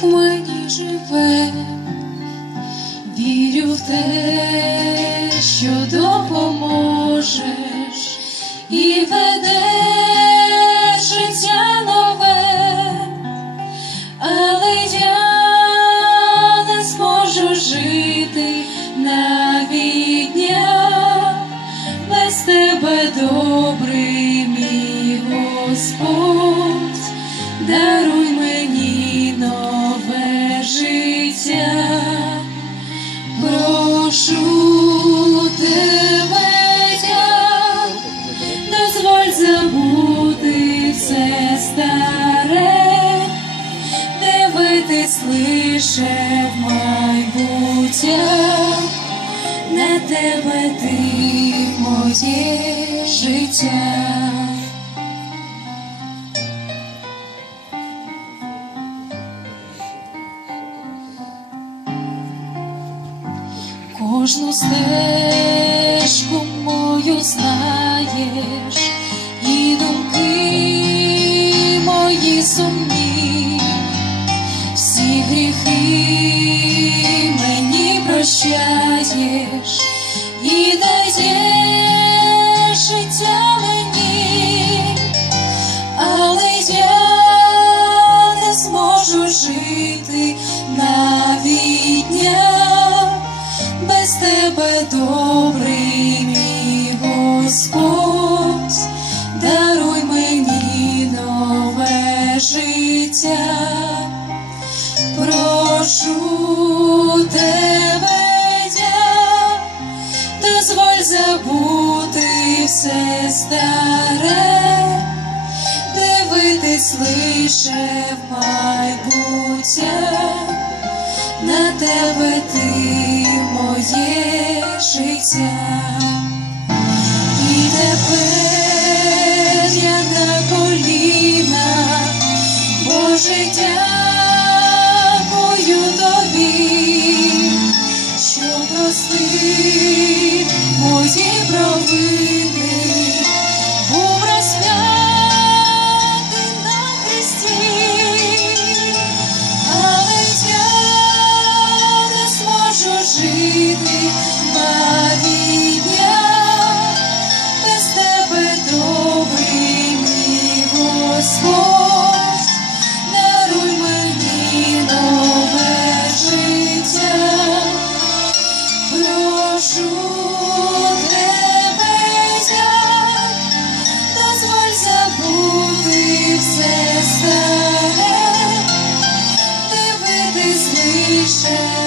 в мені живе, вірю в те, що допоможеш і ведеш життя нове, але я не зможу жити навіть дня без тебе добрий життя, прошу тебе, дозволь забути все старе, дивитись лише в майбуття, на тебе ти моє життя. Кожну стежку мою знаєш, і думки мої сумні, всі гріхи мені прощаєш і даєш життя мені, але я не зможу жити забути все старе, дивитись лише в майбуття на тебе ти моє життя. Господь, даруй мені нове життя, прошу тебе, дозволь забути все старе, дивитись лише.